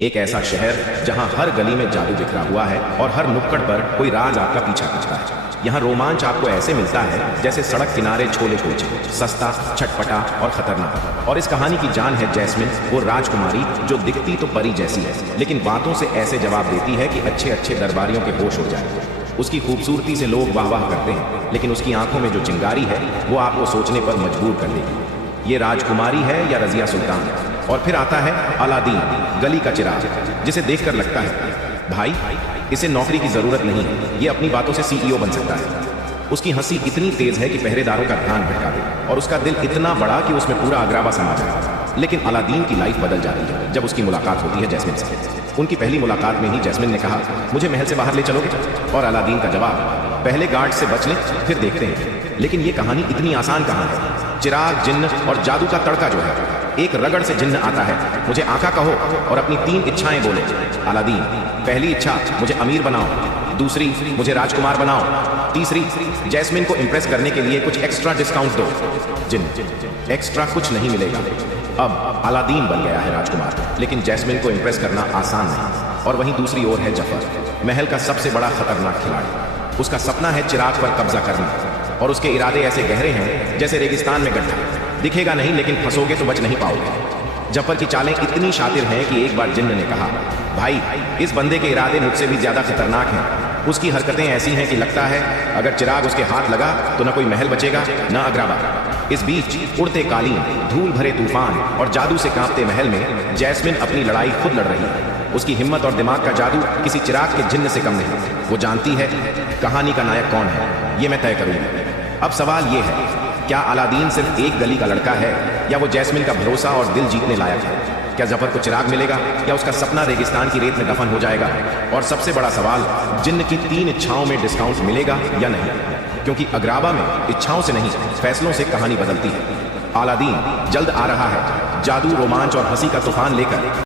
एक ऐसा शहर जहां हर गली में जादू बिखरा हुआ है और हर नुक्कड़ पर कोई राज आपका पीछा करता है। यहाँ रोमांच आपको ऐसे मिलता है जैसे सड़क किनारे छोले कुलचे, सस्ता, छटपटा और खतरनाक। और इस कहानी की जान है जैस्मिन, वो राजकुमारी जो दिखती तो परी जैसी है, लेकिन बातों से ऐसे जवाब देती है कि अच्छे अच्छे दरबारियों के होश हो जाए। उसकी खूबसूरती से लोग वाह वाह करते हैं, लेकिन उसकी आंखों में जो चिंगारी है वो आपको सोचने पर मजबूर कर देगी। ये राजकुमारी है या रजिया सुल्तान? और फिर आता है अलादीन, गली का चिराग, जिसे देखकर लगता है भाई इसे नौकरी की जरूरत नहीं है, ये अपनी बातों से सीईओ बन सकता है। उसकी हंसी इतनी तेज है कि पहरेदारों का ध्यान भटका दे, और उसका दिल इतना बड़ा कि उसमें पूरा अग्रावा समा जाए। लेकिन अलादीन की लाइफ बदल जाती है जब उसकी मुलाकात होती है जैस्मिन से। उनकी पहली मुलाकात में ही जैस्मिन ने कहा, मुझे महल से बाहर ले चलोगे? और अलादीन का जवाब, पहले गार्ड से बच लें फिर देखते हैं। लेकिन ये कहानी इतनी आसान कहाँ है? चिराग, जिन्न और जादू का तड़का जो है। एक रगड़ से जिन्न आता है, मुझे आका कहो और अपनी 3 इच्छाएं बोले। अलादीन, पहली इच्छा मुझे अमीर बनाओ, दूसरी मुझे राजकुमार बनाओ, तीसरी जैस्मिन को इंप्रेस करने के लिए कुछ एक्स्ट्रा डिस्काउंट दो। जिन्न, एक्स्ट्रा कुछ नहीं मिलेगा। अब अलादीन बन गया है राजकुमार, लेकिन जैस्मिन को इंप्रेस करना आसान नहीं। और वहीं दूसरी ओर है जफर, महल का सबसे बड़ा खतरनाक खिलाड़ी। उसका सपना है चिराग पर कब्जा करना, और उसके इरादे ऐसे गहरे हैं जैसे रेगिस्तान में गड्ढा। दिखेगा नहीं, लेकिन फंसोगे तो बच नहीं पाओगे। जफर की चालें इतनी शातिर हैं कि एक बार जिन्न ने कहा, भाई इस बंदे के इरादे मुझसे भी ज्यादा खतरनाक हैं। उसकी हरकतें ऐसी हैं कि लगता है अगर चिराग उसके हाथ लगा तो न कोई महल बचेगा न अग्रावा। इस बीच उड़ते कालीन, धूल भरे तूफान और जादू से कांपते महल में जैस्मिन अपनी लड़ाई खुद लड़ रही है। उसकी हिम्मत और दिमाग का जादू किसी चिराग के जिन्न से कम नहीं। वो जानती है कहानी का नायक कौन है, ये मैं तय करूंगी। अब सवाल ये है, क्या अलादीन सिर्फ एक गली का लड़का है, या वो जैस्मिन का भरोसा और दिल जीतने लायक है? क्या जफर को चिराग मिलेगा, या उसका सपना रेगिस्तान की रेत में दफन हो जाएगा? और सबसे बड़ा सवाल, जिन्न की 3 इच्छाओं में डिस्काउंट मिलेगा या नहीं? क्योंकि अग्रावा में इच्छाओं से नहीं, फैसलों से कहानी बदलती है। अलादीन जल्द आ रहा है, जादू, रोमांच और हंसी का तूफान लेकर।